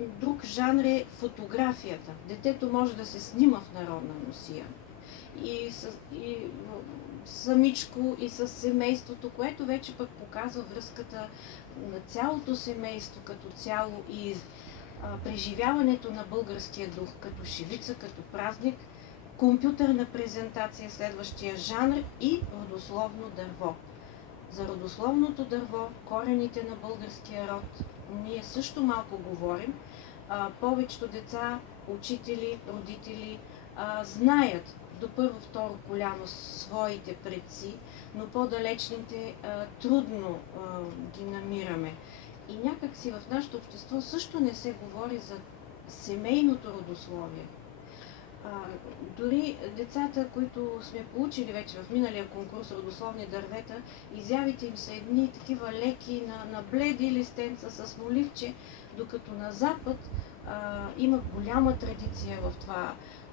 Друг жанр е фотографията. Детето може да се снима в народна носия. И самичко, и с семейството, което вече пък показва връзката на цялото семейство като цяло и преживяването на българския дух като шивица, като празник, компютърна презентация, следващия жанр и родословно дърво. За родословното дърво, корените на българския род, ние също малко говорим. Повечето деца, учители, родители знаят до първо-второ коляно своите предци, но по-далечните трудно ги намираме. И някак си в нашето общество също не се говори за семейното родословие. Дори децата, които сме получили вече в миналия конкурс родословни дървета, изявите им са едни такива леки на бледи листенца с моливче, докато на Запад има голяма традиция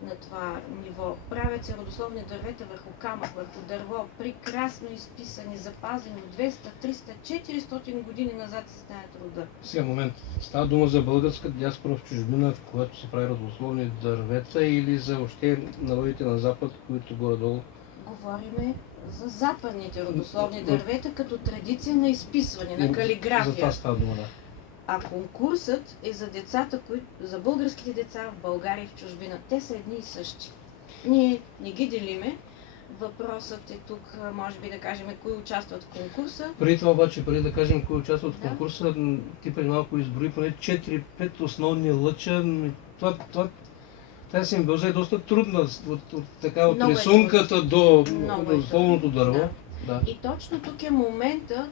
на това ниво. Правят се родословни дървета върху камък, върху дърво, прекрасно изписани, запазени от 200, 300, 400 години назад се знаят рода. Сега момент. Става дума за българска диаспора в чужбина, в която се прави родословни дървета, или за въобще народите на Запад, които горе-долу? Говориме за западните родословни дървета като традиция на изписване, на калиграфия. За това става дума, да. А конкурсът е за децата, за българските деца в България и в чужбина. Те са едни и същи. Ние не ги делиме. Въпросът е тук, може би да кажем, кои участват в конкурса. Преди това обаче, преди да кажем кои участват в конкурса, ти преди малко изброи поне 4-5 основни лъча. Тази симбиоза е доста трудна, от рисунката до родословното дърво. Да. Да. И точно тук е момента,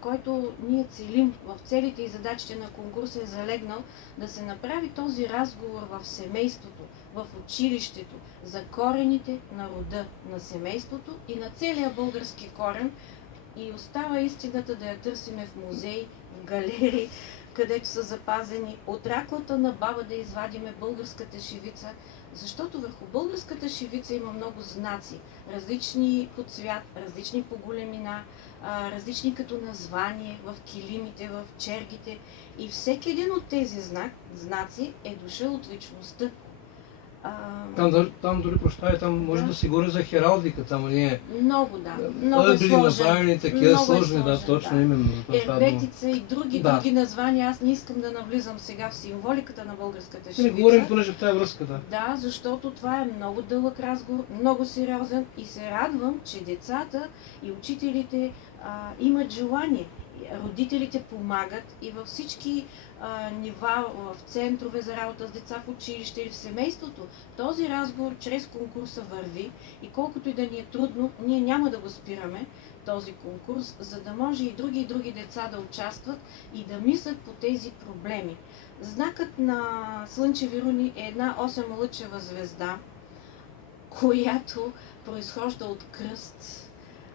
който ние целим в целите и задачите на конкурса е залегнал да се направи този разговор в семейството, в училището, за корените на рода на семейството и на целия български корен. И остава истината да я търсиме в музеи, в галерии, където са запазени. От раклата на баба да извадиме българската шивица, защото върху българската шивица има много знаци, различни по цвят, различни по големина, различни като название в килимите, в чергите. И всеки един от тези знаци е дошъл от вечността. Там дори там може да се говори за хералдика, там не много, много е сложен. Направени такива сложни, точно именно. Ербетица и други названия, аз не искам да навлизам сега в символиката на българската шивица. Не говорим понеже в тази връзка, да. Да, защото това е много дълъг разговор, много сериозен и се радвам, че децата и учителите имат желание. Родителите помагат и във всички нива, в центрове за работа с деца в училище или в семейството. Този разговор чрез конкурса върви и колкото и да ни е трудно, ние няма да го спираме този конкурс, за да може и други деца да участват и да мислят по тези проблеми. Знакът на слънчеви руни е една 8-лъчева звезда, която произхожда от кръст,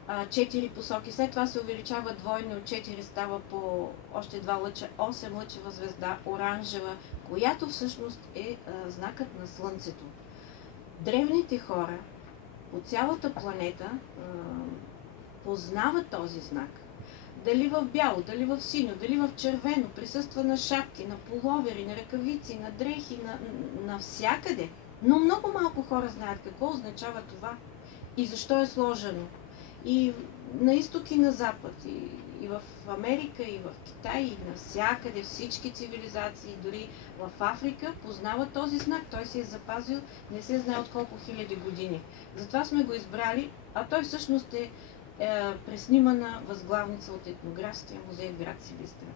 4 посоки. След това се увеличава двойно, от 4 става по още 2 лъча, 8 лъчева звезда, оранжева, която всъщност е знакът на Слънцето. Древните хора по цялата планета познават този знак. Дали в бяло, дали в синьо, дали в червено, присъства на шапки, на пуловери, на ръкавици, на дрехи, навсякъде. Но много малко хора знаят какво означава това и защо е сложено. И на изток и на запад, и в Америка, и в Китай, и навсякъде, всички цивилизации, дори в Африка, познават този знак. Той се е запазил, не се знае от колко хиляди години. Затова сме го избрали, а той всъщност е преснимана възглавница от етнографския музей в град Силистра.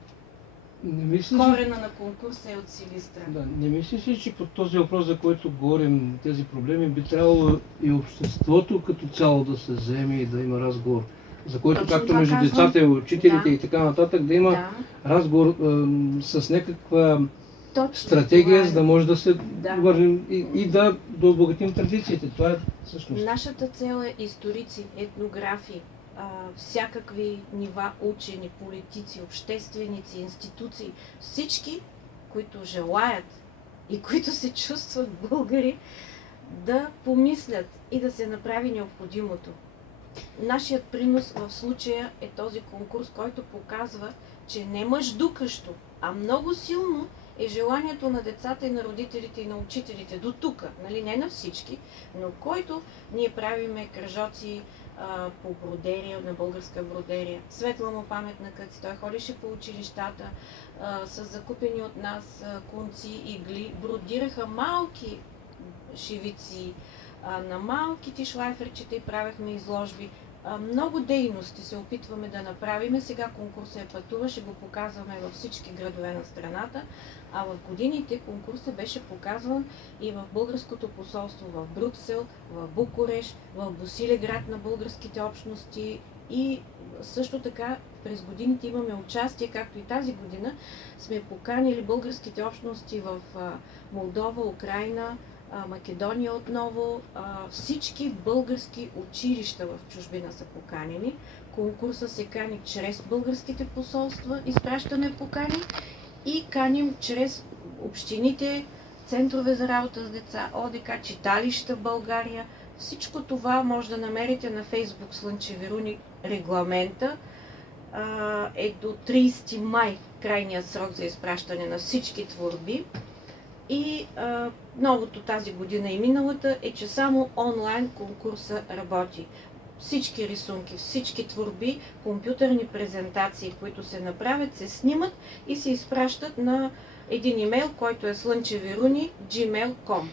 Корена на конкурса е от Силистра. Да, не мислиш ли, че по този въпрос, за който говорим, тези проблеми, би трябвало и обществото като цяло да се вземе и да има разговор, за който, както между децата и учителите и така нататък, да има разговор с някаква стратегия, за да може да се върнем и да обогатим традициите. Това е всъщност. Нашата цел е историци, етнографи, всякакви нива учени, политици, общественици, институции, всички, които желаят и които се чувстват българи, да помислят и да се направи необходимото. Нашият принос в случая е този конкурс, който показва, че не мъждукащо, а много силно е желанието на децата и на родителите и на учителите. До тук, нали, не на всички, но който ние правиме кръжоци по бродерия, на българска бродерия. Светла му памет на Къци. Той ходеше по училищата с закупени от нас конци, игли, бродираха малки шивици, на малките шлайферчета и правехме изложби. Много дейности се опитваме да направим. Сега конкурсът пътува, ще го показваме във всички градове на страната, а в годините конкурсът беше показван и в българското посолство в Брюксел, в Букурещ, в Босилеград на българските общности и също така през годините имаме участие, както и тази година сме поканили българските общности в Молдова, Украйна, Македония отново, всички български училища в чужбина са поканени. Конкурса се кани чрез българските посолства, изпращане покани и каним чрез общините, центрове за работа с деца, ОДК, читалища в България. Всичко това може да намерите на Фейсбук Слънчеви руни. Регламента е до 30 май крайният срок за изпращане на всички творби. И новото тази година и миналата е, че само онлайн конкурса работи. Всички рисунки, всички творби, компютърни презентации, които се направят, се снимат и се изпращат на един имейл, който е slънчеviруни@gmail.com.